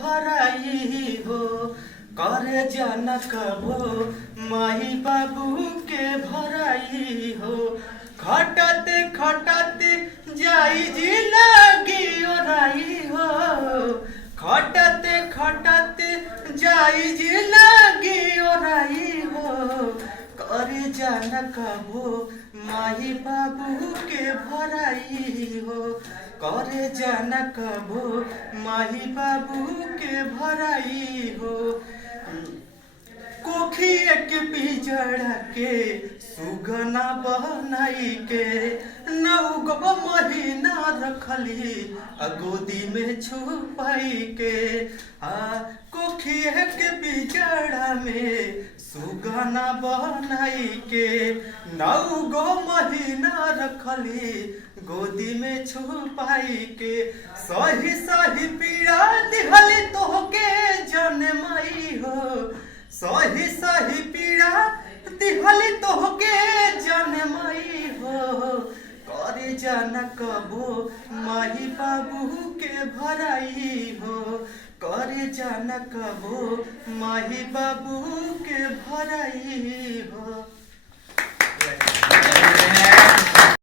भराई हो करे जाना कबो माही बाबू के भराई हो खटते खटते जाई जिंदगी ओराई हो खटते खटते जाई जिंदगी ओराई हो करे जाना कबो माही बाबू के भराई हो करे जाना कबो माही बाबू के भराई हो कोखिए के पिजड़ा के सुगना बनाई के नौगो महीना रखली गोदी में छुपाई के कोखिए के पिजड़ा में सुगना बनाई के नौगो महीना रखली गोदी में छुपाई के सही सही पीड़ा दिहली तोहके जनमाई हो सही सही पीड़ा दिहली तोहके जनमाई हो करे जाना कबो माही बाबू के भराई हो करे जाना कबो माही बाबू के भराई हो।